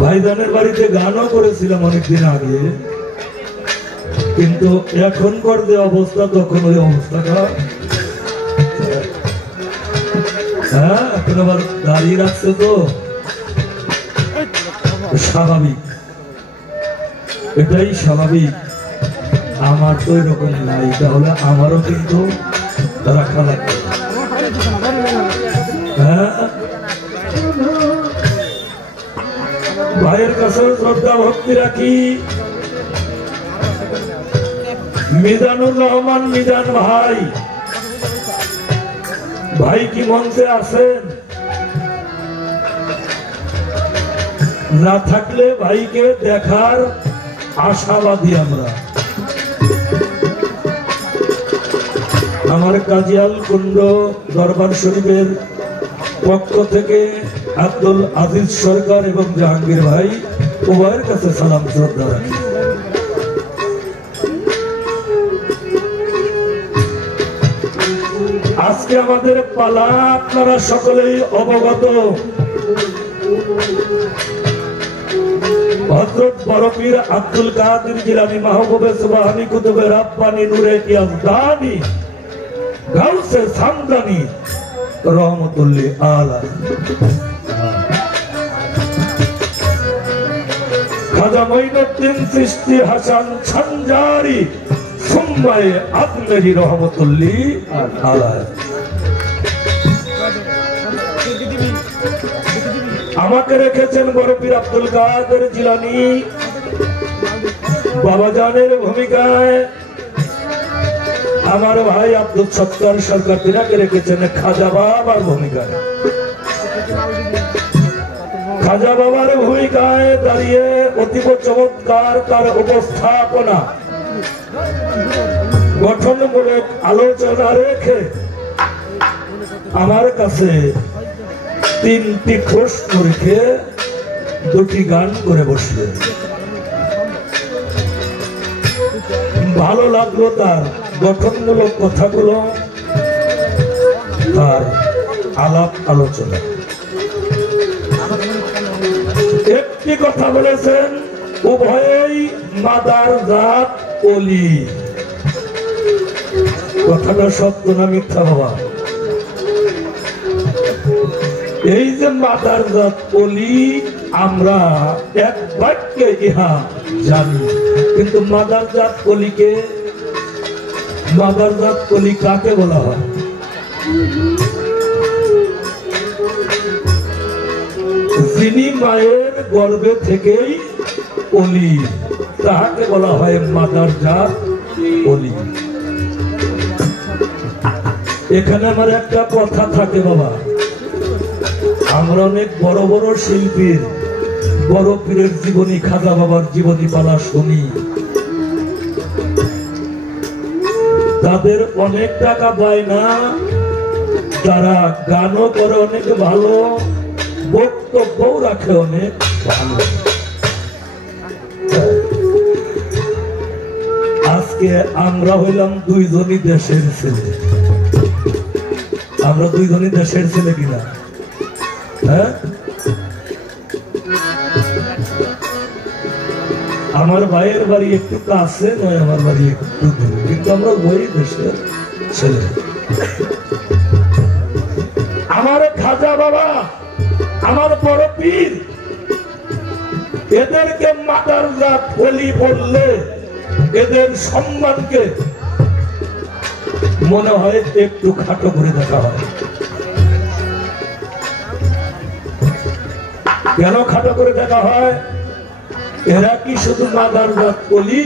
ভাইজানের বাড়িতে গানও করেছিলাম অনেকদিন আগে, কিন্তু এখনকার যে অবস্থা তখন ওই অবস্থাটা হ্যাঁ এখন আবার দাঁড়িয়ে রাখছে তো স্বাভাবিক, এটাই স্বাভাবিক। আমার তো এরকম নাই, তাহলে আমারও কিন্তু রাখা লাগবে। হ্যাঁ ভাইয়ের কাছে শ্রদ্ধা ভক্তি রাখি। মিজানুর রহমান মিজান ভাই, ভাই কি মঞ্চে আছেন? না থাকলে ভাইকে দেখার আশাবাদী আমরা। আমার কাজিয়াল কুণ্ড দরবার শরীফের পক্ষ থেকে আব্দুল আজিজ সরকার এবং জাহাঙ্গীর ভাই উভয়ের কাছে সালাম শ্রদ্ধা রাখি। আজকে আমাদের পালা, আপনারা সকলেই অবগত, হযরত বড় পীর আব্দুল কাদের জিলানী মাহবুবে সুবহানী কুতুবে রাব্বানী নূরে ইয়াজদানী গাউসে সামদানী রহমতুল্লাহ আলাইহি খাজা মঈনুদ্দিন চিশতি হাসান ছানজারি সুম্মায়ে আজমেরি রহমতুল্লাহ আলাইহি। আমাকে রেখেছেন বড় পীর আব্দুল কাদের জিলানী বাবাজানের ভূমিকায়। আমার ভাই আব্দুল সত্তার সরকার তিনাকে রেখেছেন খাজা বাবার ভূমিকায়। খাজা বাবার ভূমিকায় দাঁড়িয়ে অতীব চমৎকার তার উপস্থাপনা, গঠনমূলক আলোচনা রেখে আমার কাছে 3টি প্রশ্ন রেখে 2টি গান করে বসলেন। ভালো লাগলো তার গঠনমূলক কথাগুলো, তার আলাপ আলোচনা। একটি কথা বলেছেন, উভয়েই মাদার জাত ওলি। কথাটা সত্য না মিথ্যা বাবা? এই যে মাদার জাত ওলি আমরা এক বাক্যে ইহা জানি, কিন্তু মাদার জাত ওলিকে, মাদার জাত ওলি কাকে বলা হয়? যিনি মায়ের গর্ভে থেকেই ওলি, তাহাকে বলা হয় মাদার জাত ওলি। এখানে আমার একটা কথা থাকে বাবা, আমরা অনেক বড় বড় শিল্পীর, বড় পীরের জীবনী, খাজা বাবার জীবনী পালা শুনি, তাদের অনেক টাকা পায় না, তারা গানও করে অনেক ভালো, বক্তব্যও রাখে অনেক ভালো। আজকে আমরা হইলাম 2জনই দেশের ছেলে। আমরা 2জনই দেশের ছেলে কিনা? হ্যাঁ, আমার ভাইয়ের বাড়ি একটু কাছে নয়, আমার বাড়ি একটু দূরে, কিন্তু আমরা ওই দেশের ছেলে। আমার খাজা বাবা, আমার বড় পীর, এদেরকে মাদার জাত ওলি বললে এদের সম্মানকে মনে হয় একটু খাটো করে দেখা হয়। কেন খাটো করে দেখা হয়? এরা কি শুধু মাদার জাত ওলি?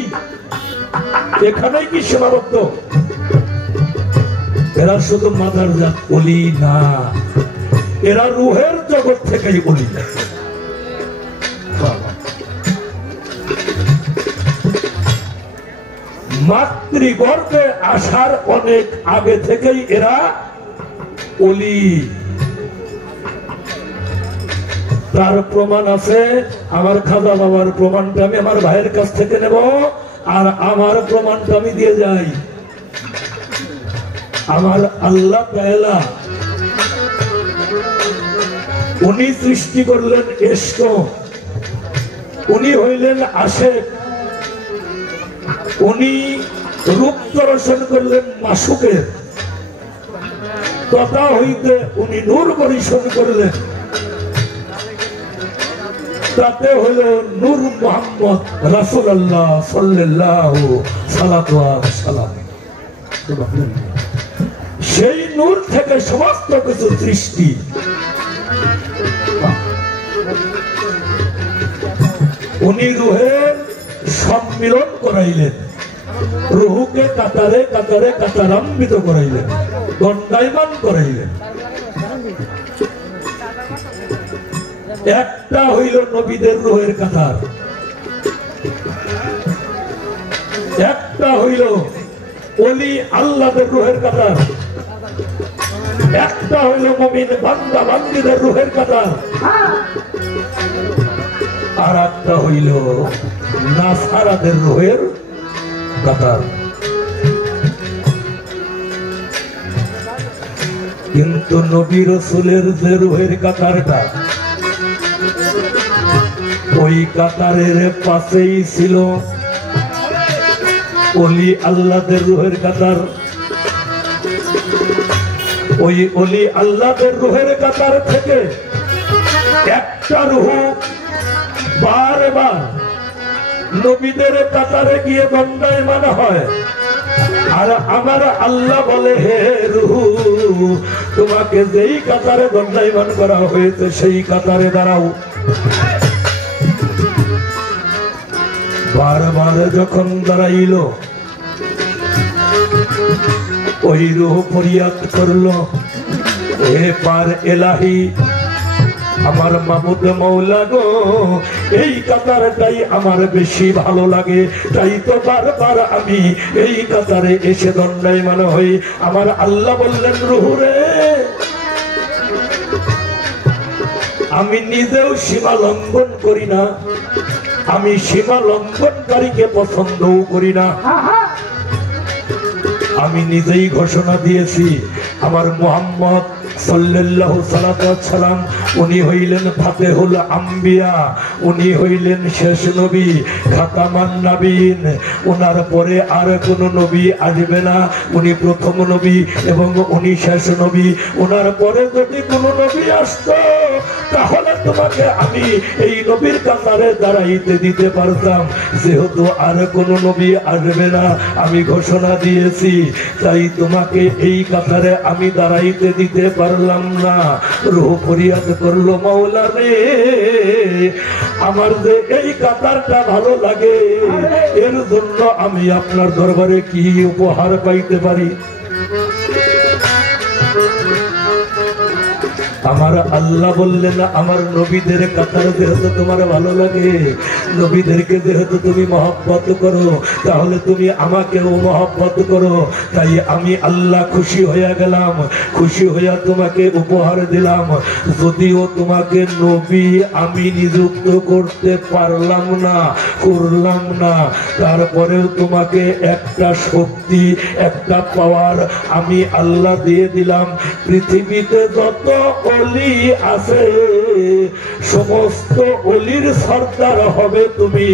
এখানেই কি সীমাবদ্ধ? এরা শুধু মাদার জাত ওলি না, এরা রুহের জগৎ থেকেই ওলি। মাতৃগর্ভে আসার অনেক আগে থেকেই এরা ওলি। তার প্রমাণ আছে, আমার খাজা বাবার প্রমাণটা আমি আমার ভাইয়ের কাছ থেকে নেব, আর আমার প্রমাণটা আমি দিয়ে যাই। আমার আল্লাহ তাআলা উনি সৃষ্টি করলেন ইশক, উনি হইলেন আশেক, উনি রূপ দর্শন করলেন মাসুকের, তথা হইতে উনি নূর বর্ষণ করলেন, তাতে হইল নূর মুহাম্মদ রাসূলুল্লাহ সাল্লাল্লাহু আলাইহি সাল্লাম। সেই নূর থেকে সমস্ত কিছু সৃষ্টি। উনি রুহের সম্মিলন করাইলেন, রুহুকে কাতারে কাতারে কাতারান্বিত করাইলেন, দণ্ডায়মান করাইলেন। একটা হইল নবীদের রুহের কাতার, একটা হইল ওলি আল্লাহদের রুহের কাতার, একটা হইল মুমিন বান্দা বান্দীদের রুহের কাতার, আর একটা হইল নাসারাদের রুহের কাতার। কিন্তু নবী রাসূলের যে রুহের কাতারটা, ওই কাতারের পাশেই ছিল ওলি আল্লাহদের রুহের কাতার। ওই ওলি আল্লাহদের রুহের কাতার থেকে একটা রুহ বারবার নবীদের কাতারে গিয়ে দণ্ডায়মান হয়, আর আমার আল্লাহ বলে, হে রুহু, তোমাকে যেই কাতারে দণ্ডায়মান করা হয়েছে সেই কাতারে দাঁড়াও। বারবার যখন দাঁড়াইল, ওই রূহ ফরিয়াদ করলো, হে পার এলাহি, আমার মাবুদ মৌলা গো, এই কাতারটাই আমার বেশি ভালো লাগে, তাই তো বারবার আমি এই কাতারে এসে দণ্ডায়মান হই। আমার আল্লাহ বললেন, রূহ রে, আমি নিজেও সীমা লঙ্ঘন করি না, আমি সীমা লঙ্ঘনকারীকে পছন্দও করি না। আমি নিজেই ঘোষণা দিয়েছি, আমার মুহাম্মদ সাল্লাল্লাহু আলাইহি ওয়াসাল্লাম উনি হইলেন ফাতেহুল আম্বিয়া, উনি হইলেন শেষ নবী, খাতামান নবীন। ওনার পরে আর কোন নবী আসবে না, উনি প্রথম নবী এবং উনি শেষ নবী। ওনার পরে যদি কোন নবী আসতো, তাহলে তোমাকে আমি এই নবীর কাতারে দাঁড়াইতে দিতে পারতাম। যেহেতু আর কোন নবী আসবে না, আমি ঘোষণা দিয়েছি, তাই তোমাকে এই কাতারে আমি দাঁড়াইতে দিতে পারলাম না। রূহ ফরিয়াদ করলো, মাওলা রে, আমার যে এই কাতারটা ভালো লাগে, এর জন্য আমি আপনার দরবারে কি উপহার পাইতে পারি? আমার আল্লাহ বললেন, আমার নবীদের কাতার যেহেতু তোমার ভালো লাগে, নবীদেরকে যেহেতু তুমি মহব্বত করো, তাহলে তুমি আমাকেও মহব্বত করো। তাই আমি আল্লাহ খুশি হয়ে গেলাম, খুশি হইয়া তোমাকে উপহার দিলাম। যদিও তোমাকে নবী আমি নিযুক্ত করতে পারলাম না, করলাম না, তারপরেও তোমাকে একটা শক্তি, একটা পাওয়ার আমি আল্লাহ দিয়ে দিলাম। পৃথিবীতে যত অলি আছে, সমস্ত অলির সর্দার হবে তুমি,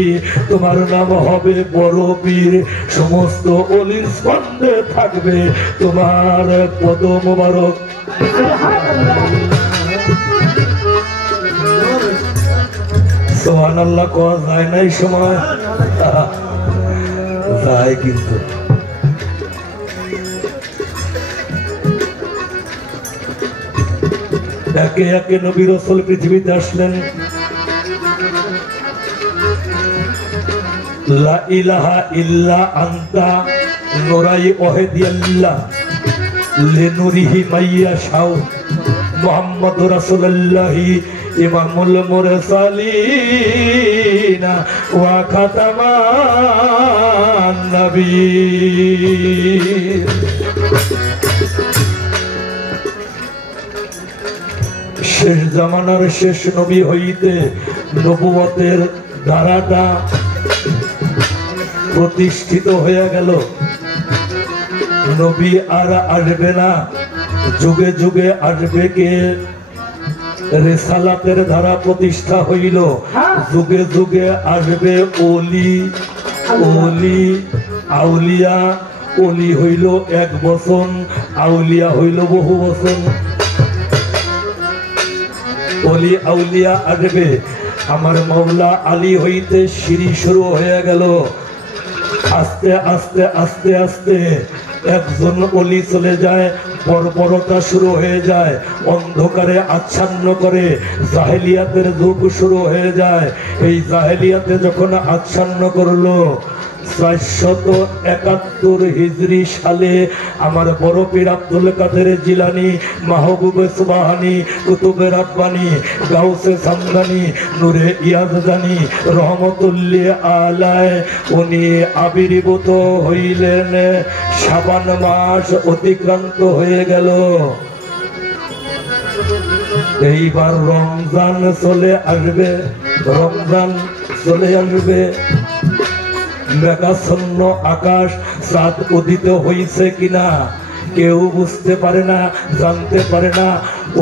তোমার নাম হবে বড় পীর। সমস্ত অলির স্কন্ধে থাকবে তোমার পদ মোবারক। সুবহানাল্লাহ কোয়া যায় না এই সময়? যায় কিন্তু। একে একে নবী রাসূল পৃথিবীতে আসলেন। লা ইলাহা ইল্লা আনতা নুরাই ওয়াহিদিয়াল্লাহ লিনুরিহি মাইয়াশাউ মুহাম্মাদুর রাসূলুল্লাহ ইমামুল মুরসালিন ওয়া খাতামান নবীয়্যিন। শেষ জামানার শেষ নবী হইতে নবুয়তের ধারাটা প্রতিষ্ঠিত হয়ে গেল। নবী আর আসবে না, যুগে যুগে আসবে কে? রেসালাতের ধারা প্রতিষ্ঠা হইল। যুগে যুগে আসবে ওলি, ওলি আউলিয়া। ওলি হইল এক বচন, আউলিয়া হইল বহু বচন। ওলি আউলিয়া আসবে। আমার মাওলা আলী হইতে সিঁড়ি শুরু হয়ে গেল। আস্তে আস্তে আস্তে আস্তে একজন ওলি চলে যায়, বর্বরতা শুরু হয়ে যায়, অন্ধকারে আচ্ছন্ন করে, জাহেলিয়াতের যুগ শুরু হয়ে যায়। এই জাহেলিয়াতে যখন আচ্ছন্ন করলো 471 হিজরি সালে আমার বড় পীর আব্দুল কাদের জিলানী, মাহবুবে সুবহানী, কুতুবে রাব্বানী, গাউসে সামদানী, নূরে ইয়াজদানী রহমতুল্লাহ আলাইহি উনি আবির্ভূত হইলেন। শাবান মাস অতিক্রান্ত হয়ে গেল। এইবার রমজান চলে আসবে, রমজান চলে আসবে। মেঘাচ্ছন্ন আকাশ, চাঁদ উদিত হইছে কিনা কেউ বুঝতে পারে না, জানতে পারে না।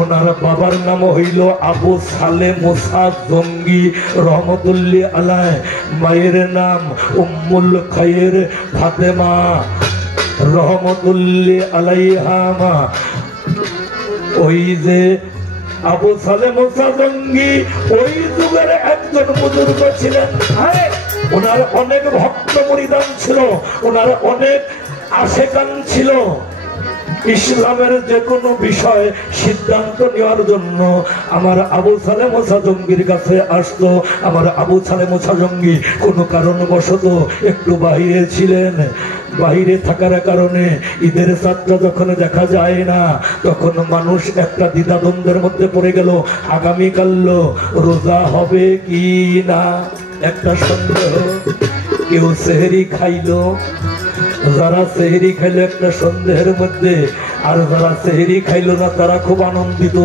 ওনার বাবার নাম হইল আবু সালে মুসা জঙ্গি রহমতুল্লাহ আলাইহি, মায়ের নাম উম্মুল খায়ের ফাতেমা রহমতুল্লাহ আলাইহা। ওই যে আবু সালে মুসা জঙ্গি ওই যুগের একজন বুজুর্গ ছিলেন। ওনার অনেক ভক্ত মুরিদান ছিল, ওনার অনেক আশেকান ছিল। ইসলামের যে কোনো বিষয় সিদ্ধান্ত নেওয়ার জন্য আমার আবু সালে মুসা জঙ্গির কাছে আসতো। আমার আবু সালে মুসা জঙ্গি কোনো কারণবশত একটু বাইরে ছিলেন। বাইরে থাকার কারণে ঈদের যাত্রা যখন দেখা যায় না, তখন মানুষ একটা দ্বিধাদ্বন্দ্বের মধ্যে পড়ে গেল। আগামীকাল রোজা হবে কি না একটা সন্দেহ। কেউ সেহরি খাইলো, যারা সেহরি খাইলো একটা সন্দেহের মধ্যে, আর যারা সেহরি খাইলো না তারা খুব আনন্দিত,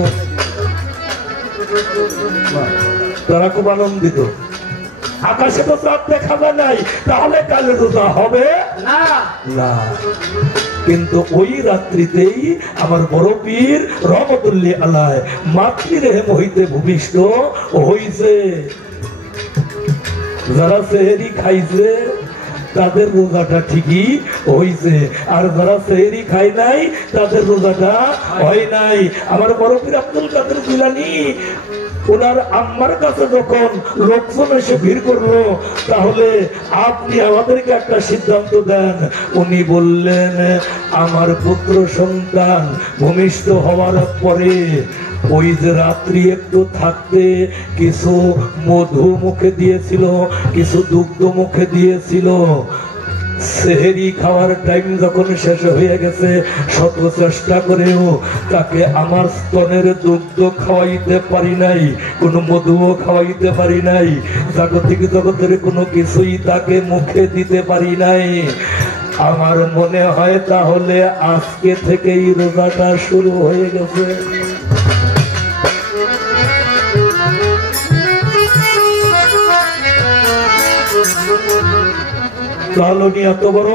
তারা খুব আনন্দিত। আকাশে তো চাঁদ দেখা যায় নাই, তাহলে কাল রোজা হবে না। কিন্তু ওই রাত্রিতেই আমার বড় পীর রহমতুল্লাহ আলাইহি মাতৃরেহেম হইতে ভূমিষ্ঠ হইছে। যারা সেহরি খাইছে তাদের রোজাটা ঠিকই হইছে, আর যারা সেহরি খায় নাই তাদের রোজাটা হয় নাই। আমার বড় পীর আব্দুল কাদের জিলানী ওনার আম্মার কাছে যখন লোকজন এসে ভিড় করলো, তাহলে আপনি আমাদেরকে একটা সিদ্ধান্ত দেন। উনি বললেন, আমার পুত্র সন্তান ভূমিষ্ঠ হওয়ার পরে ওই যে রাত্রি একটু থাকতে কিছু মধু মুখে দিয়েছিল, কিছু দুগ্ধ মুখে দিয়েছিল। সেহরি খাওয়ার টাইম যখন শেষ হয়ে গেছে, শত চেষ্টা করেও তাকে আমার স্তনের দুগ্ধ খাওয়াইতে পারি নাই, কোনো মধুও খাওয়াইতে পারি নাই, জাগতিক জগতের কোনো কিছুই তাকে মুখে দিতে পারি নাই। আমার মনে হয় তাহলে আজকে থেকেই রোজাটা শুরু হয়ে গেছে। এত বড়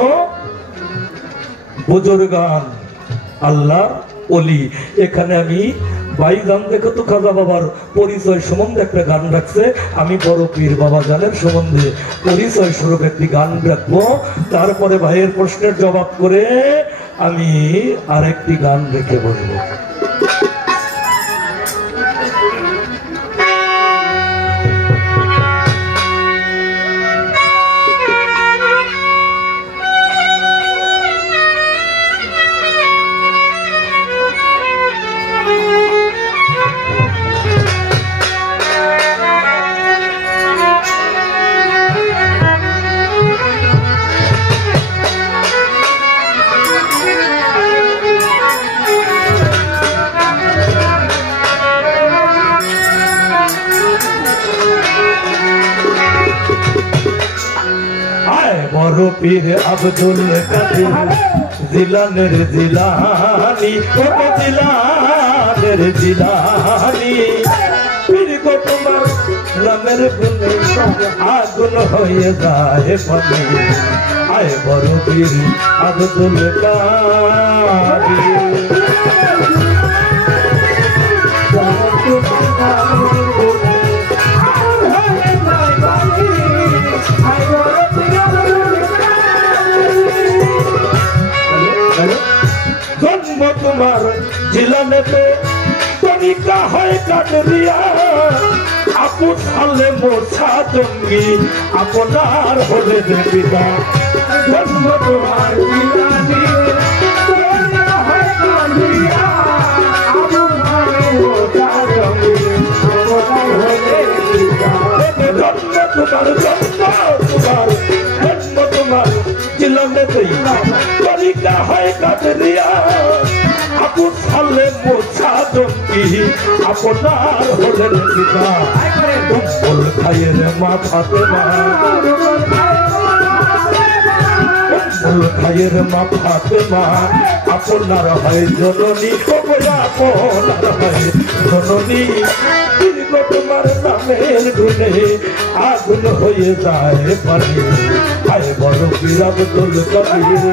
বুজুর্গান আল্লাহ ওলি। এখানে আমি ভাইজান দেখো তো খাজা বাবার পরিচয় সম্বন্ধে একটা গান রাখছে। আমি বড় পীর বাবা জানের সম্বন্ধে পরিচয় স্বরূপ একটি গান রাখবো, তারপরে ভাইয়ের প্রশ্নের জবাব করে আমি আরেকটি গান রেখে বলবো। বড় পীর আব্দুল কাদের জিলানের জিলানী, ও জিলানের জিলানী, পীর গো তোমার নামের গুণে আগুন হয়ে যায় পানি। আয় বড় পীর আব্দুল কাদের তরিকা হয় কাদরিয়া আপু সালে মোছা জঙ্গি আপনার হলে পিতা জন্ম তোমার জিলানি তরিকা হয় কাদরিয়া আপু সালে মোছা জঙ্গি আপনার হলে পিতা জন্ম তোমার জিলানে তরিকা হয় কাদরিয়া আপু সালে মোছা জঙ্গি আপনার হলেন পিতা উম্মুল খায়ের মা ফাতেমা উম্মুল খায়ের মা ফাতেমা আপনার হয় জননী আপনার হয় জননী দীর্ঘ তোমার নামের গুণে আগুন হয়ে যায় পানি আয় বড় পীর আব্দুল কাদির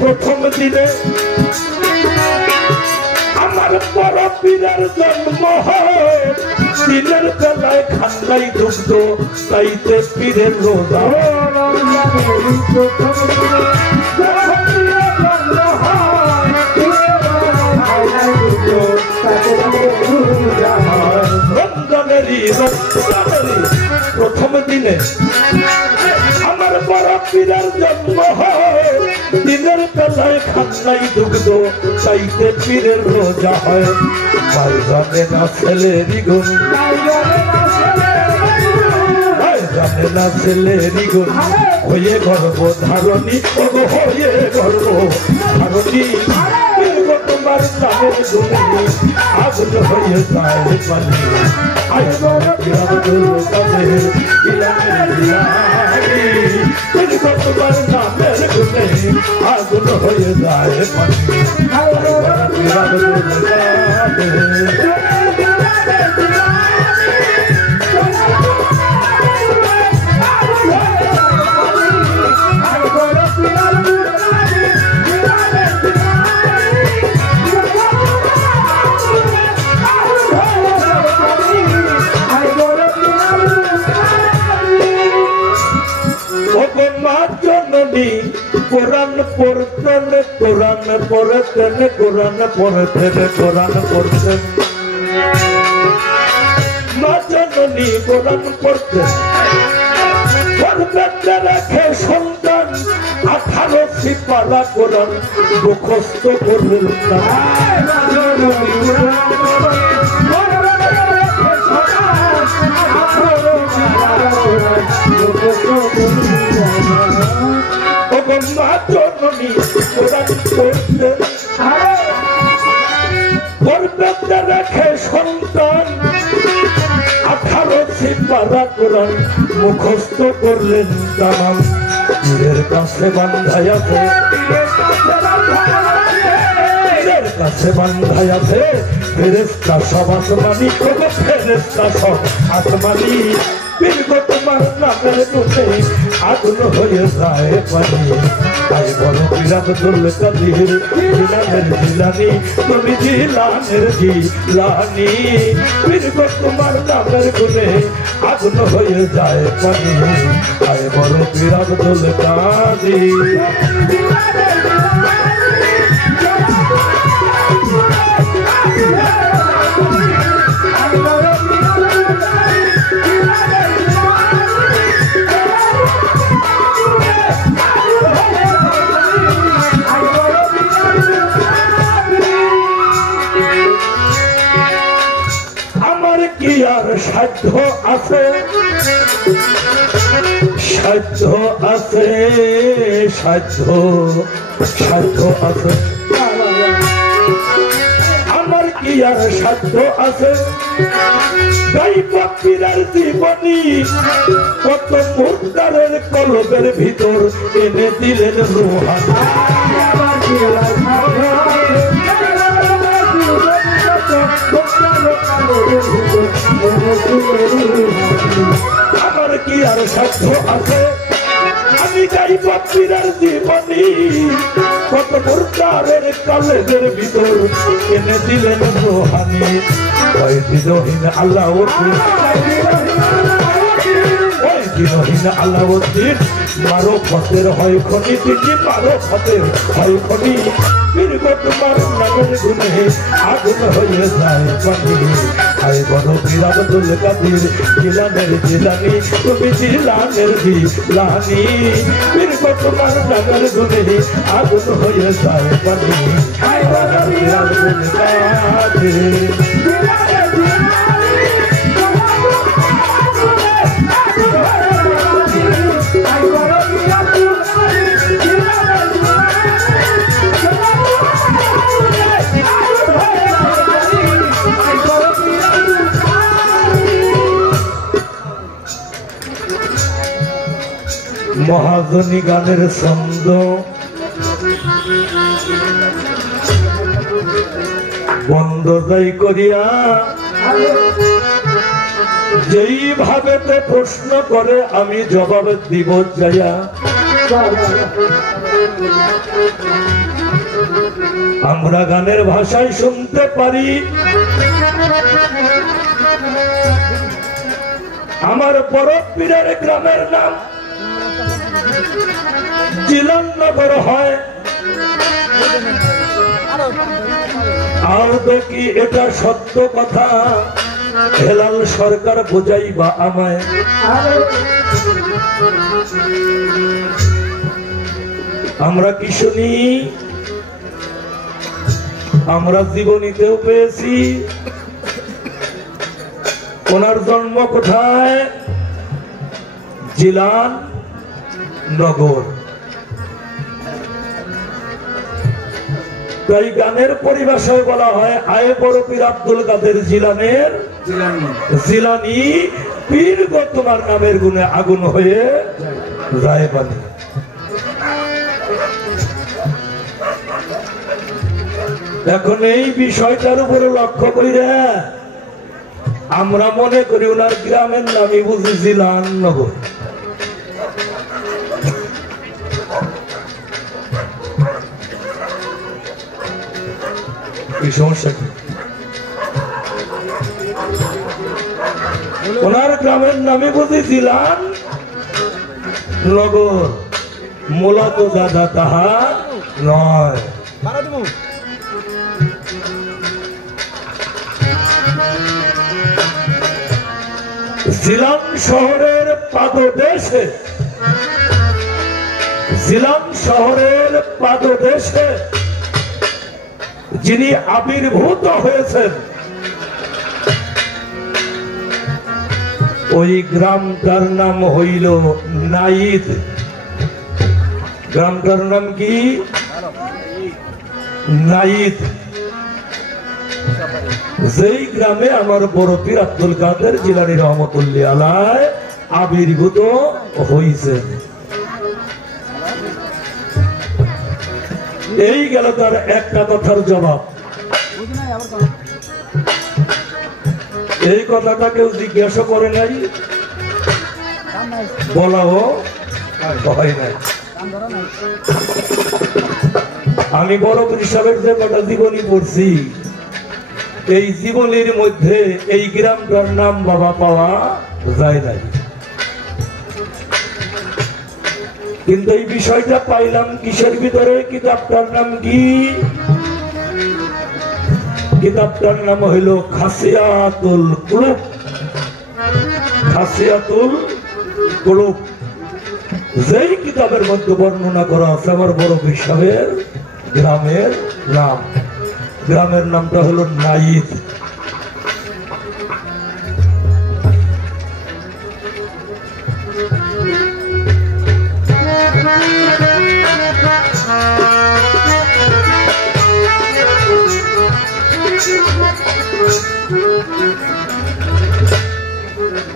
প্রথম দিনে আমার বড় পীরের জন্ম হয় দিনের বেলায় খান্দাই দুগ্ধ তাইতে পীরের রোজা প্রথম দিনে আমার বড় পীরের জন্ম হয় দিনের বেলায় খান্নাই দুগ্ধ চাইতে পীরের রোজা হয় ভাই জানে না ছেলেরই গুণ ভাই জানে না ছেলেরই গুণ হয়ে গর্ব ধারণী হয়ে গর্ব ধারণী তোমার নামের গুণে আগুন হয়ে যায় পানি আয় বড় আব্দুল কাদের তোমার নামের গুণে আগুন হয়ে যায় পানি আয় বড় আব্দুল কাদের কোরআন পড়তেন কোরআন পড়তেন কোরআন পড়তেন কোরআন পড়তেন মা জননী কোরআন পড়তেন পড়তে রেখে সন্তান 18 সিপারা কোরআন মুখস্থ করলেন না পড়তে রেখে সন্তান 18 সিপারা কোরআন মুখস্থ করলেন তামাম পীরের কাছে বান্ধাই আছে পীরের কাছে বান্ধাই আছে ফেরেশতা সব আসমানি ফেরেশতা সব আসমানি পীরগো তোমার নামের গুণে আগুন হয়ে যায় পানি আয় বড় পীর আব্দুল কাদের জিলানের জিলানি তুমি জিলানের জিলানি পীরগো তোমার নামের গুণে আগুন হয়ে যায় পানি আয় বড় পীর আব্দুল কাদের সাধ্য আছে সাধ্য আছে সাধ্য সাধ্য আছে আমার কি আর সাধ্য আছে গাইব পীরের জীবনী কত মুর্দারের কলবের ভিতর এনে দিলেন রোহান আমার কি আর সাধ্য আছে আমি গাই পীরের জীবনী কত মুর্দারের কালেদের ভিতর এনে দিলেন রোহানি ওই দিনহীন আল্লাহউদ্দিন ওই দিনহীন আল্লাহউদ্দিন মারো ফতের হয় খনি তিনি মারো ফতের হয় খনি বীরগ তোমার নামের গুণে আগুন হয়ে যায় পানি আয় বড় পীর আব্দুল কাদের জিলানের জিলানি তুমি জিলানের জিলানি বীরগ তোমার নামের গুণে আগুন হয়ে যায় পানি আয় বড় পীর আব্দুল কাদের মহাজনী গানের ছন্দ বন্ধ যাই করিয়া যেই ভাবেতে প্রশ্ন করে আমি জবাব দিব যাইয়া আমরা গানের ভাষায় শুনতে পারি আমার বড় পীরের গ্রামের নাম জিলাননগর হয় আর কি এটা সত্য কথা হেলাল সরকার বোঝাইবা আমায় আমরা কি শুনি আমরা জীবনীতেও পেয়েছি ওনার জন্ম কোথায় জিলান নগর তাই গানের পরিভাষায় বলা হয় আয় বড় পীর আব্দুল কাদের জিলানের জিলানি পীর গো তোমার নামের গুণে আগুন হয়ে যায় পানি এখন এই বিষয়টার উপরে লক্ষ্য কইরা আমরা মনে করি ওনার গ্রামের নামই বুঝি জিলান নগর কি সমস্যা কি ওনার গ্রামের নামে বুঝি জিলান নগর মূলত দাদা তাহা নয় জিলান শহরের পাদদেশে জিলান শহরের পাদদেশে যিনি আবির্ভূত হয়েছেন ওই গ্রামটার নাম হইল নাইদ গ্রামটার নাম কি নাইদ যেই গ্রামে আমার বড় পীর আব্দুল কাদের জিলানী রহমতুল্লাহ আলাইহি আবির্ভূত হয়েছেন এই গেল তার একটা কথার জবাব এই কথাটা কেউ জিজ্ঞাসা করে নাই বলাও হয় নাই আমি বড় পীর সাহেবের যে কটা জীবনী পড়ছি এই জীবনের মধ্যে এই গ্রামটার নাম বাবা পাওয়া যায় নাই কিন্তু এই বিষয়টা পাইলাম কিসের ভিতরে কিতাবটার নাম কি কিতাবটার নাম হইল খাসিয়াতুল কুলুব খাসিয়াতুল কুলুব যেই কিতাবের মধ্যে বর্ণনা করা আছে আমার বড় পীর সাহেবের গ্রামের নাম গ্রামের নামটা হলো নাইদ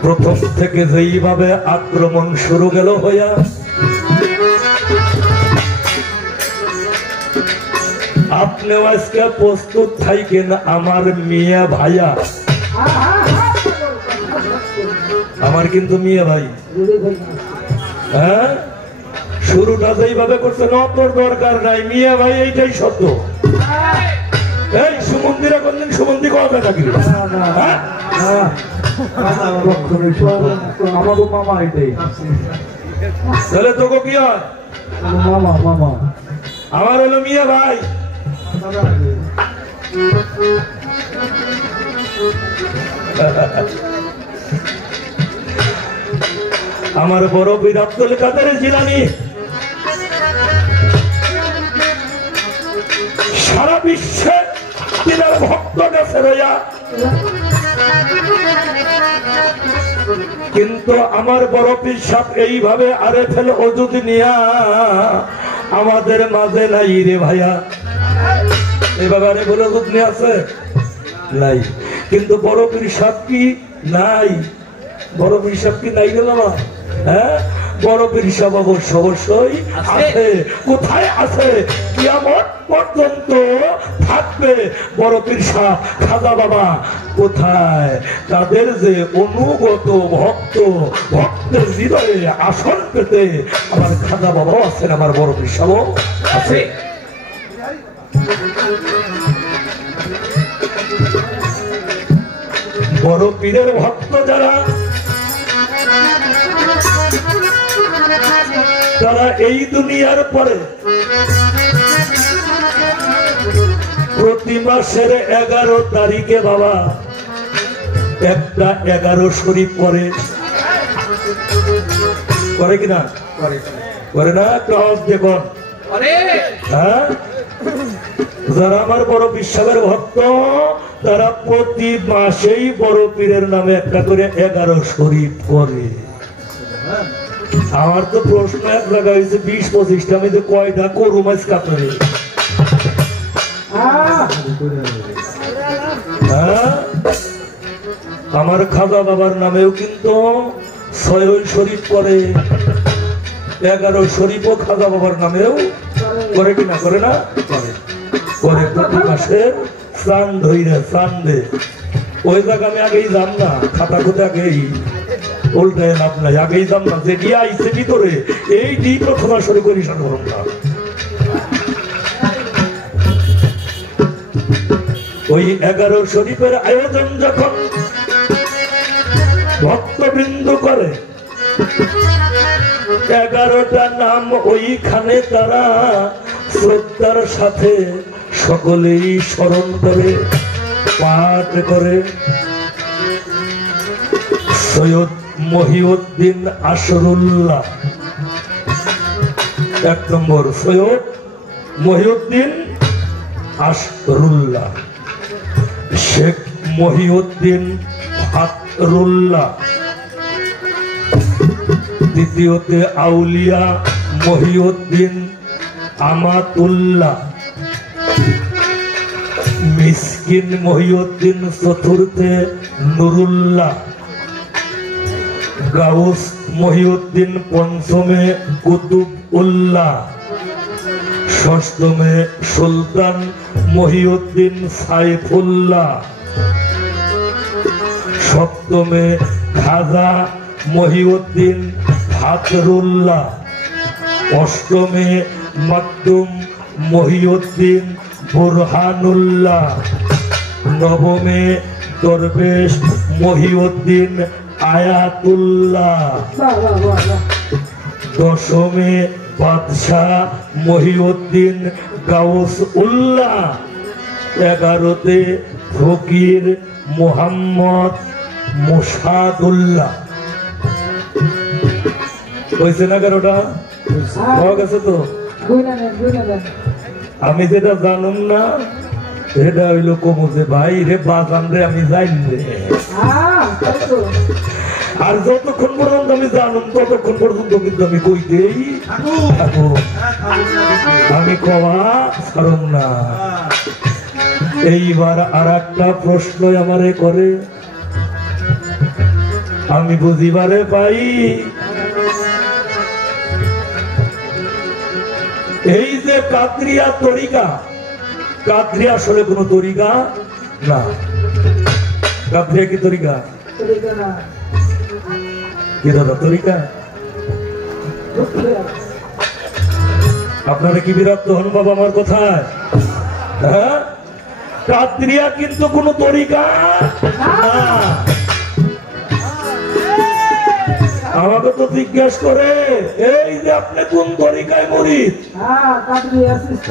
প্রথম থেকে যেইভাবে আক্রমণ শুরু গেল হইয়া আপনিও আজকে প্রস্তুত থাকেন আমার মিয়া ভাইয়া আমার কিন্তু মিয়া ভাই। হ্যাঁ, শুরুটা যেইভাবে করছে অতর দরকার নাই, মিয়া ভাই এইটাই সত্য। এই সুমন্দিরা কোনদিন সুমন্দি কথা নাকি? আমারও মামা এটাই। তাহলে তোকে কি হয়? মামা মামা আমার হলো মিয়া ভাই। আমার বড় পীর আব্দুল কাদের জিলানী সারা বিশ্বে তিনার ভক্ত কাছে রইয়া, কিন্তু আমার বড় পীর সাহেব এইভাবে আরেফেল ওজুদ নিয়া আমাদের মাঝে নাই রে ভাইয়া। এইভাবে আরেফেল ওজুদ নিয়ে আছে নাই, কিন্তু বড় পীর সাহেব কি নাই? বড় পীর সাহেব কি নাই রে বাবা? হ্যাঁ, বড় পীর সাহেব অবশ্যই আছে। কোথায় আছে? কিয়ামত পর্যন্ত থাকবে বড় পীর সাহেব খাজা বাবা। কোথায়? তাদের যে অনুগত ভক্ত, ভক্তের হৃদয়ে আসন পেতে আমার খাজা বাবাও আছেন, আমার বড় পীর সাহেবও আছে। বড় পীরের ভক্ত যারা, তারা এই দুনিয়ার পরে প্রতি মাসের 11 তারিখে বাবা একটা 11 শরীফ করে কিনা? করে না? ক্লাস দেখুন। হ্যাঁ, যারা আমার বড় বিশ্বাসের ভক্ত তারা প্রতি মাসেই বড় পীরের নামে একটা করে 11 শরীফ করে। আমার তো প্রশ্ন এক জায়গা হয়েছে 20-25টা, আমি তো কয়টা করু মাছ কাপড়ে। আমার খাজা বাবার নামেও কিন্তু 6 শরীফ করে, 11 শরীফও খাজা বাবার নামেও করে কিনা? করে না? করে প্রতি মাসের স্নান ধইরা স্নান দে। ওই জায়গা আমি আগেই যাম না, খাতা খুঁতে আগেই উল্টায় লাভ নাই, আগেই যাম না। যে গিয়ে আইসে ভিতরে এই দিই প্রথম আসরে করি সাধারণ না। ওই 11 শরীফের আয়োজন যখন ভক্তবৃন্দ করে, 11টা নাম ওইখানে তারা শ্রদ্ধার সাথে সকলেই স্মরণ করে, পাঠ করে। সৈয়দ মহিউদ্দিন আসরুল্লাহ 1 নম্বর, সৈয়দ মহিউদ্দিন আসরুল্লাহ, শেখ মহিউদ্দিন ফাতরুল্লাহ, দ্বিতীয়তে আউলিয়া মহিউদ্দিন আমাতুল্লাহ, মিসকিন মহিউদ্দিন চতুর্থে নুরুল্লাহ, গাউস মহিউদ্দিন পঞ্চমে কুতুব উল্লাহ, ষষ্ঠমে সুলতান মহিউদ্দিন সাইফুল্লাহ, সপ্তমে খাজা মহিউদ্দিন ফাতরুল্লাহ, অষ্টমে মাকদুম মহিউদ্দিন বুরহানুল্লাহ, নবমে দরবেশ মহিউদ্দিন আয়াতুল্লাহ, দশমে বাদশাহ মহিউদ্দিন গাউস উল্লাহ, 11তে ফকির মোহাম্মদ মুসাদুল্লাহ। হয়েছে না? 11টা হয়ে গেছে তো? আমি যেটা জানুম না সেটা হইল কমু যে ভাই রে বাজান রে আমি জানি রে। আর যতক্ষণ পর্যন্ত আমি জানুম ততক্ষণ পর্যন্ত কিন্তু আমি কইতেই থাকবো, আমি কওয়া ছাড়ুম না। এইবার আর একটা প্রশ্ন আমারে করে, আমি বুঝিবারে পাই এই যে কাদরিয়া তরিকা, কাদরিয়া আসলে কোন তরিকা না। কাদরিয়া কি তরিকা? কি দাদা তরিকা? আপনারা কি বিরক্ত হন বাবা আমার কথায়? হ্যাঁ, কাদরিয়া কিন্তু কোন তরিকা না। আমাকে তো জিজ্ঞাসা করে এই যে আপনি কোন তরিকায় মরিদ?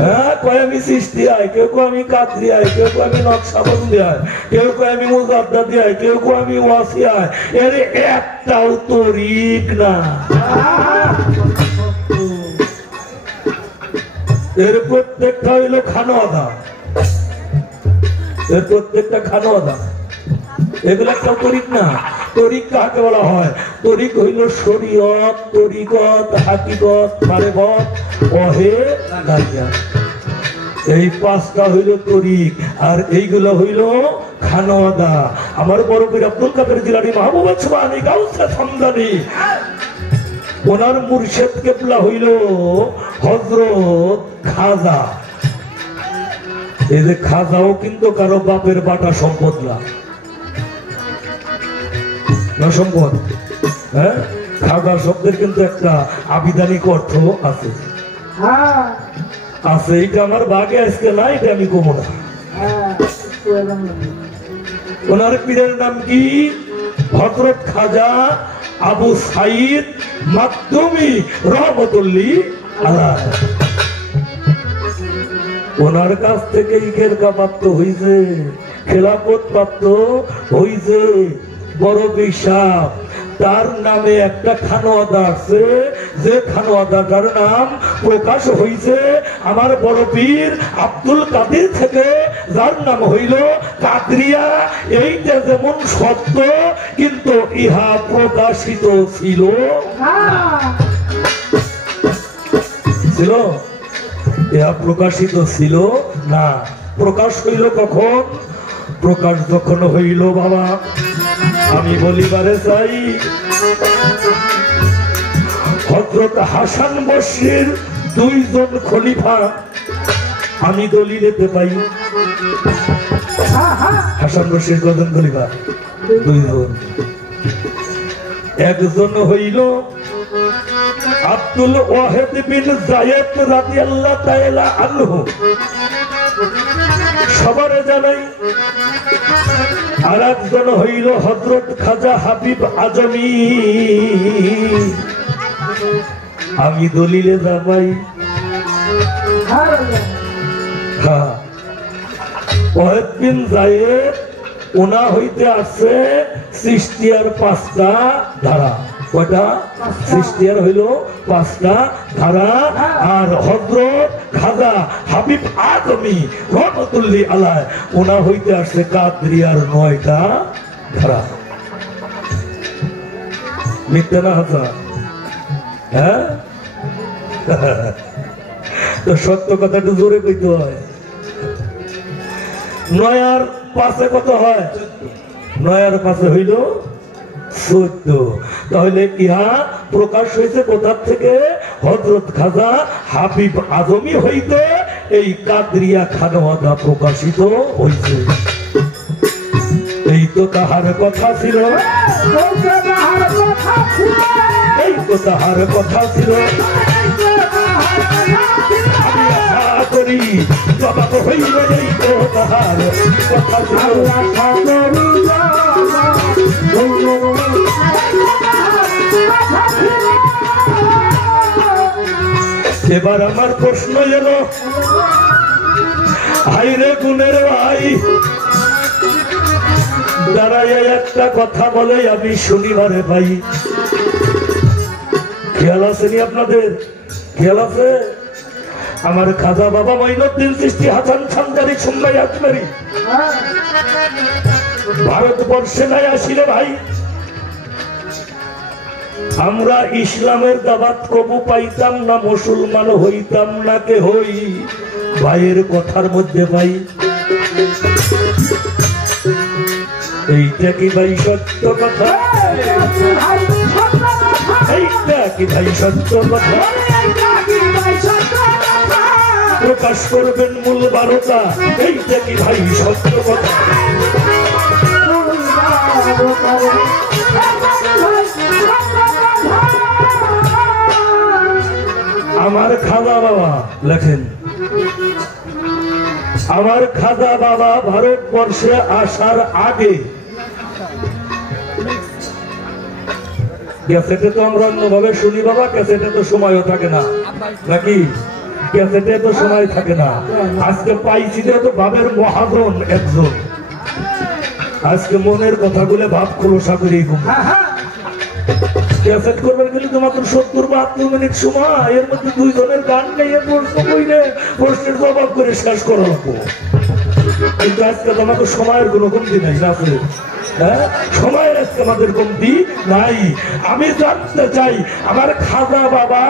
হ্যাঁ, কয় আমি সিস্তিয়ায়, কেউ কয় আমি কাদরিয়ায়, কেউ কয় আমি নকশবন্দিয়ায়, কেউ কয় আমি মুজাদ্দিদিয়ায়, কেউ কয় আমি ওয়াসিয়ায়। এর একটাও তরিক না। এর প্রত্যেকটা হইল খানোয়াদা, এর প্রত্যেকটা খানোয়াদা। এগুলো একটা তরিক না। তরিক কাকে বলা হয়? তরিক হইল শরীয়ত, তরিকত, হাকিকত, মারেফত, ওহে গায়িয়া। এই পাঁচটা হইল তরিক, আর এইগুলো হইল খানোয়াদা। আমার বড় পীর আব্দুল কাদের জিলানী মাহবুব সুবহানী গাউসে হামদানী, ওনার মুর্শিদ কেবলা হইল হযরত খাজা। এই যে খাজাও কিন্তু কারো বাপের বাটা সম্পদ না, সম্পদ। হ্যাঁ, খাজা শব্দের কিন্তু একটা আবিধানিক অর্থ আছে। আছে, এটা আমার বাগে আজকে না, এটা আমি কমো না। ওনার পীরের নাম কি? হযরত খাজা আবু সাইদ মাকদুমি রহমতুল্লাহি আলাইহি। ওনার কাছ থেকে খেলকা প্রাপ্ত হইছে, খেলাফত প্রাপ্ত হইছে বড় বিশ্বাস। তার নামে একটা খানোয়াদা আছে, যে খানোয়াদাটার নাম প্রকাশ হইছে আমার বড় পীর আব্দুল কাদের থেকে, যার নাম হইল কাদরিয়া। এইটা যেমন সত্য, কিন্তু ইহা প্রকাশিত ছিল ছিল ইহা প্রকাশিত ছিল না। প্রকাশ হইল কখন? প্রকাশ যখন হইল বাবা, আমি বলিবারে চাই, হযরত হাসান বসরির দুইজন খলিফা আমি দলিলেতে পাই। হাসান বসরির কজন খলিফা? দুইজন। একজন হইল আব্দুল ওয়াহিদ বিন যায়েদ রাদিয়াল্লাহু তাআলা আনহু, সবারে জানাই। আর একজন হইল হযরত খাজা হাবিব আজমি, আমি দলিলে যাবাই। ওয়াহিদ বিন যায়েদ ওনা হইতে আছে সৃষ্টিয়ার 5টা ধারা। কয়টা? সৃষ্টিয়ার হইল 5টা ধারা। আর হযরত খাজা হাবিব আজমি রহমতুল্লাহি আলাইহি ওনা হইতে আসছে কাদরিয়ার 9টা ধারা। মিথ্যা না হাসা? হ্যাঁ, তো সত্য কথা একটু জোরে কইতে হয়। 9 আর 5 কত হয়? 9 আর 5 হইল 14। তাহলে ইহা প্রকাশ হয়েছে কোথা থেকে? হযরত খাজা হাবিব আজমি হইতে এই কাদরিয়া খানোয়াদা প্রকাশিত হয়েছে। এই তো তাহার কথা ছিল, এই তো তাহার কথা ছিল। আমি আশা করি জবাব হইল এই তো তাহার কথা ছিল। এবার আমার প্রশ্ন এলো, হাইরে গুণের ভাই, দাঁড়ায় একটা কথা বলে আমি শনিবারে ভাই। খেয়াল আছে নি আপনাদের? খেয়াল আছে? আমার খাজা বাবা মঈনুদ্দিন চিশতি হাসান খানদারি সুম্মাই আজমেরি ভারতবর্ষে নাই আসিলে ভাই, আমরা ইসলামের দাওয়াত কবু পাইতাম না, মুসলমান হইতাম না কে হই। ভাইয়ের কথার মধ্যে ভাই, এইটা কি ভাই সত্য কথা? এইটা কি ভাই সত্য কথা? প্রকাশ করবেন মূল 12টা, এইটা কি ভাই সত্য কথা? আমার খাজা বাবা লেখেন, আমার খাজা বাবা ভারতবর্ষে আসার আগে, ক্যাসেটে তো আমরা অন্যভাবে শুনি বাবা, ক্যাসেটে তো সময়ও থাকে না নাকি, ক্যাসেটে তো সময় থাকে না। আজকে পাইছি তো বাবের মহাজন একজন, আজকে মনের কথাগুলো ভাব খোলসা করে ক্যাসেট করবার গেলে তো মাত্র 70-72 মিনিট সময়, এর মধ্যে দুইজনের গান নিয়ে প্রশ্ন কইলে প্রশ্নের জবাব করে শেষ করা লাগবো। কিন্তু আজকে তো আমাকে সময়ের কোনো কমতি নাই না, হ্যাঁ সময়ের আজকে আমাদের কমতি নাই। আমি জানতে চাই আমার খাজা বাবা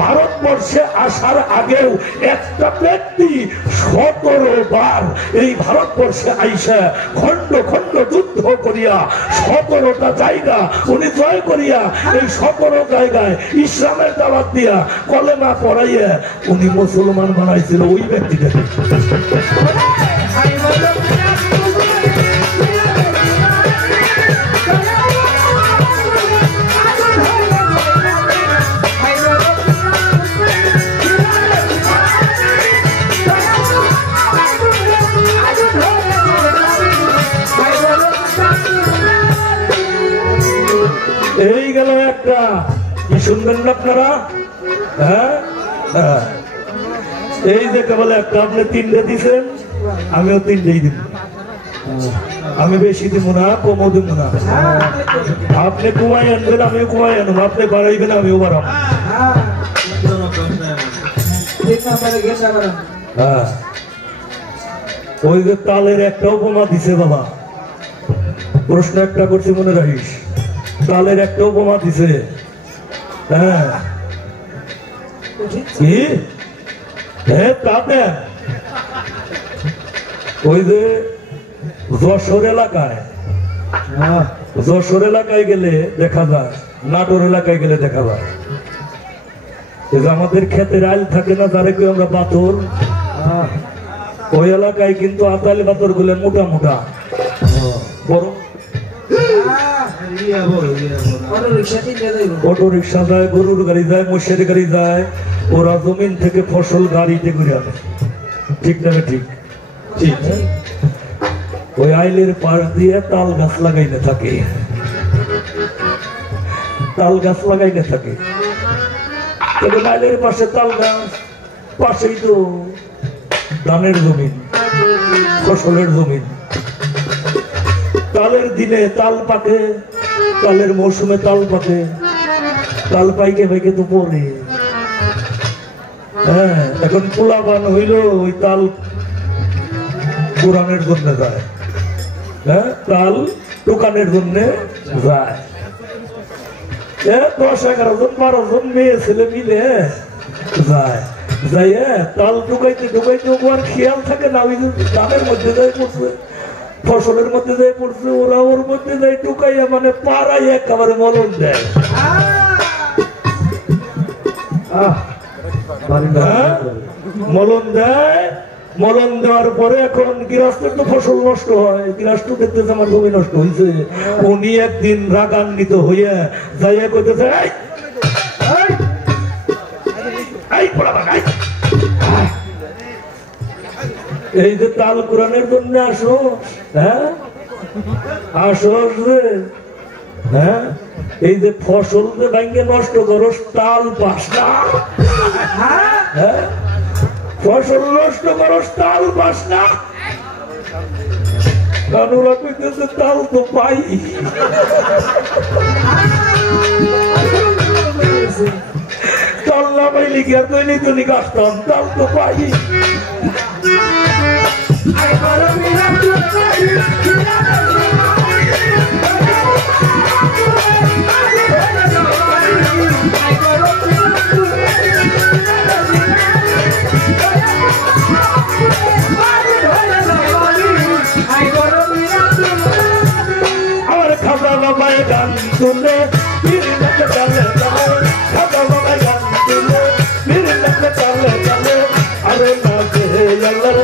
ভারতবর্ষে আসার আগেও একটা ব্যক্তি 17 বার এই ভারতবর্ষে আইসা খন্ড খন্ড যুদ্ধ করিয়া 17টা জায়গা উনি জয় করিয়া এই 17 জায়গায় ইসলামের দাওয়াত দিয়া কলেমা পড়াইয়া উনি মুসলমান বানাইছিল ওই ব্যক্তিটাকে। এই গেল একটা, কি শুনবেন না আপনারা? হ্যাঁ এই যে কেবল একটা, আপনি 3টে দিচ্ছেন, আমিও 3টেই দিব। আমি বেশি দিব না, কমও দিব না। আপনি কুমাই আনবেন, আমিও কুমাই আনব, আপনি বাড়াইবেন, আমিও বাড়াব। হ্যাঁ ওই যে তালের একটা উপমা দিছে বাবা, প্রশ্ন একটা করছি মনে রাখিস, তালের একটা উপমা দিছে। হ্যাঁ কি তাতে ওই যে যশোর এলাকায়, যশোর এলাকায় গেলে দেখা যায়, নাটোর এলাকায় গেলে দেখা যায়, আমাদের ক্ষেতের আইল থাকে না যারে কি আমরা পাথর, ওই এলাকায় কিন্তু আতালি পাথর গুলো মোটা মোটা বড়, অটো রিক্সা যায়, গরুর গাড়ি যায়, মোষের গাড়ি যায়, ওরা জমিন থেকে ফসল গাড়িতে ঘুরে আনে, ঠিক না? ঠিক ঠিক। ওই আইলের পাশ দিয়ে তাল গাছ লাগাইতে থাকে, তাল গাছ লাগাইতে থাকে, আইলের পাশে তাল গাছ, পাশেই তো ধানের জমিন, ফসলের জমিন। তালের দিনে তাল পাকে, তালের মৌসুমে তাল পাকে, তাল পাইকে পাইকে তো পরে। হ্যাঁ এখন পোলাপান হইল ওই তাল পুরানের জন্য যায়, হ্যাঁ তাল দোকানের জন্য যায়। 10-11 জন 12 জন মেয়ে ছেলে মিলে যায়, যাই তাল ঢুকাইতে ঢুকাইতে ওর খেয়াল থাকে না, ওই ধানের মধ্যে যাই পড়ছে, ফসলের মধ্যে যাই পড়ছে, ওরা ওর মধ্যে যাই ঢুকাইয়া মানে পাড়াই একেবারে মলন দেয়। মলন দেয়, মলন দেওয়ার পরে এখন গৃহস্থের তো ফসল নষ্ট হয়, গৃহস্থ দেখতেছে আমার জমি নষ্ট হয়েছে, উনি একদিন রাগান্বিত হইয়া যাইয়া কইতেছে এই যে তাল কোরআনের জন্য আসো, হ্যাঁ আসো, হ্যাঁ এই যে ফসল যে ভাঙ্গে নষ্ট করো, তাল পাস না, হ্যাঁ ফসল নষ্ট করো, তাল পাস না, কারণ ওরা কইতেছে তাল তো পাই, তাল না পাইলে কি আর তৈরি তো নিকাশতাম, তাল তো পাই। আমার খাজা বাবায় গান তুলে চালে চালে, খাজা বাবায় গান তুলে চালে চালে, আরে না যে আল্লাহর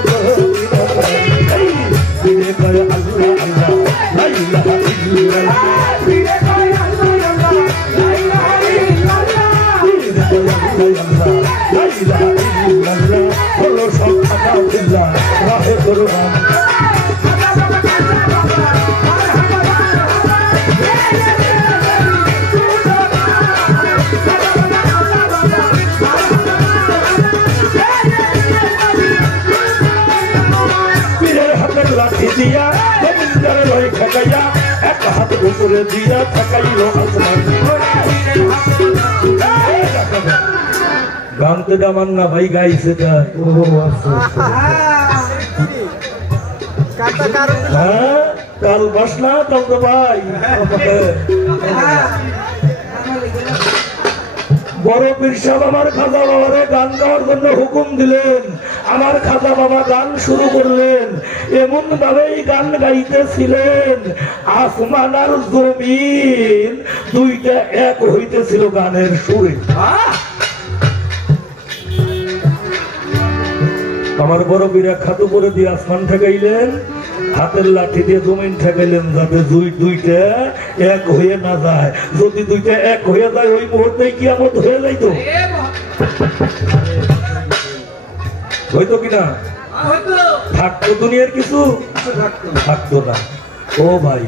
ফিরে কয় আল্লাহ আল্লাহ লা ইলাহা ইল্লাল্লাহ, ফিরে কয় আল্লাহ আল্লাহ লা ইলাহা ইল্লাল্লাহ, ফিরে কয় আল্লাহ আল্লাহ লা আল্লাহ হলো সব ফাঁকা চিল্লা রাহে করুন পীরের হাতের লাঠি দিয়া গোবিন্দারে লয় ঠেকাইয়া এক হাত উপরে দিয়া ঠেকাইল আসমান গান তো আমার না ভাই গাইছে হ্যাঁ কাল বাস না কাল তো ভাই বড় পীর সাহেব আমার খাজা বাবারে গান গাওয়ার জন্য হুকুম দিলেন আমার খাজা বাবা গান শুরু করলেন এমন ভাবেই গান গাইতেছিলেন আসমান আর জমিন দুইটা এক হইতেছিল গানের সুরে আমার বড় বীরা খাতু করে দিয়ে আসমান ঠেকাইলেন হাতের লাঠি দিয়ে জমিন ঠেকাইলেন যাতে দুইটা এক হয়ে না যায় যদি দুইটা এক হয়ে যায় ওই মুহূর্তে কিয়ামত হয়ে যাইতো হয়তো কিনা থাকতো দুনিয়ার কিছু থাকতো না ও ভাই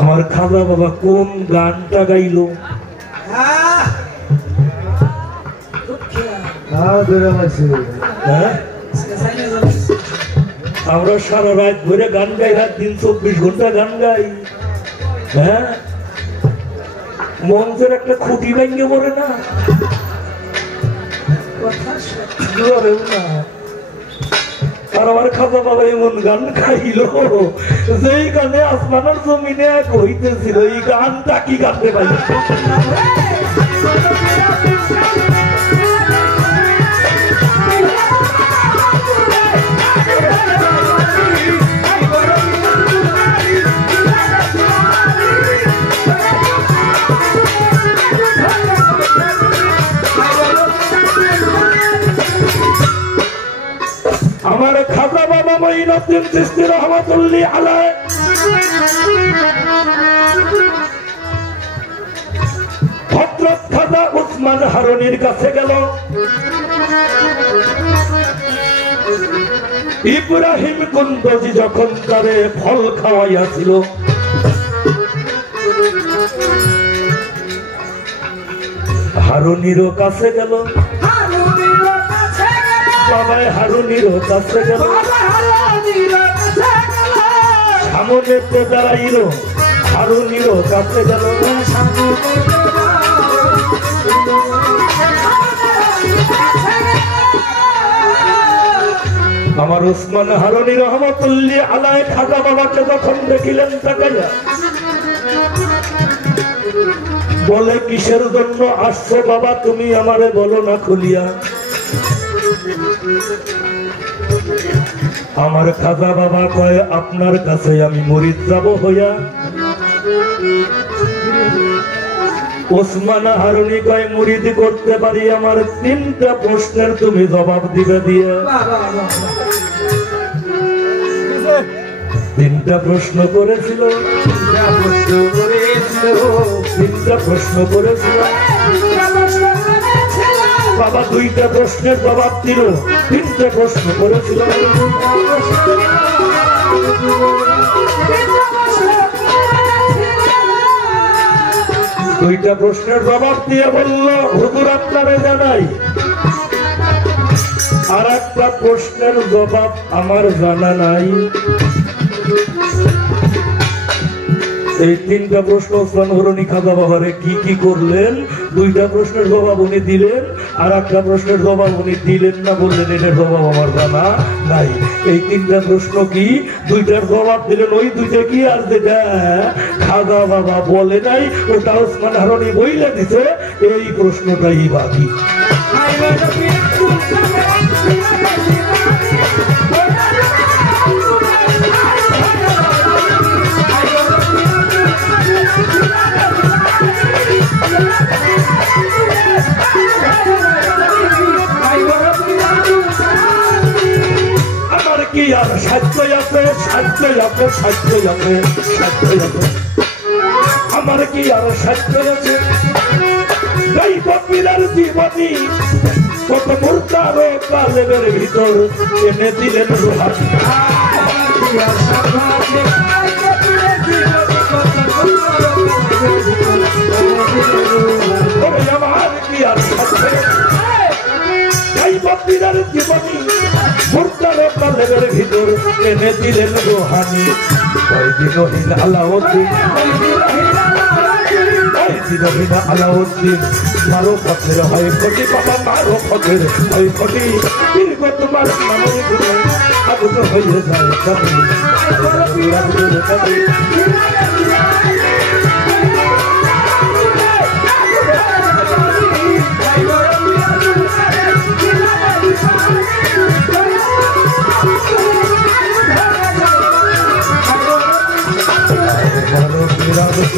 আমার খাজা বাবা কোন গানটা গাইলো হ্যাঁ আমরা সারা রাত ধরে গান গাই রাত দিন 24 ঘন্টা গান গাই হ্যাঁ মঞ্চের একটা খুঁটি ভেঙে পড়ে না আর আমার খাজা বাবা এমন গান খাইলো যেই গানে আসমানের জমিনে এক হইতেছিল এই গানটা কি গাতে পাই আমার খাজা বাবা মঈনুদ্দিন চিশতি রহমাতুল্লাহি আলাইহি হযরত খাজা উসমান হারুনির কাছে গেল ইব্রাহিম কুন্দজি যখন তারে ফল খাওয়াইয়াছিল হারুনিরও কাছে গেল বাবাই হারুনির কাছে গেল সামনে তো দাঁড়াইল হারুনির কাছে গেল আমার উসমান হারুনি রহমাতুল্লাহি আলাইহি খাজা বাবাকে যখন দেখিলেন তাকাইয়া বলে কিসের জন্য আসছো বাবা তুমি আমারে বলো না খুলিয়া আমার খাজা বাবা কয় আপনার কাছে আমি মুরিদ যাব হইয়া ওসমান হারুনি কয় মুরিদ করতে পারি আমার 3টা প্রশ্নের তুমি জবাব দিবে দিয়ে 3টা প্রশ্ন করেছিল 3টা প্রশ্ন করেছিল বাবা 2টা প্রশ্নের জবাব দিল 3টা প্রশ্ন করেছিল 2টা প্রশ্নের জবাব দিয়ে বলল হুজুর আপনারে জানাই আর একটা প্রশ্নের জবাব আমার জানা নাই এই 3টা প্রশ্ন ওসমান হারুনি খাজা বাবারে কি করলেন 2টা প্রশ্নের জবাব উনি দিলেন আর একটা প্রশ্নের জবাব উনি দিলেন না বললেন এটার জবাব আমার জানা নাই এই 3টা প্রশ্ন কি 2টার জবাব দিলেন ওই 2টা কি আর যেটা খাজা বাবা বলে নাই ওটা ওসমান হারুনি বইলে দিছে এই প্রশ্নটাই বাকি কি আর সাধ্য আছে আমার কি আর সাধ্য আছে জীবনী কত মুর্দার কালেবের ভিতর এনে দিলেন রুহানি আমার কি আর সাথে এই মন্দিরের জীবনী মুর্দার কালেবের ভিতর এনে দিলেন রুহানি দিনহীন আলাউদ্দিন দিনহীন আলাউদ্দিন মারো পথের হয় কোটি বাবা মারো পথের হয় কোটি দীর্ঘ তোমার নামের গুণে আগুন হয়ে যায় কবি Maru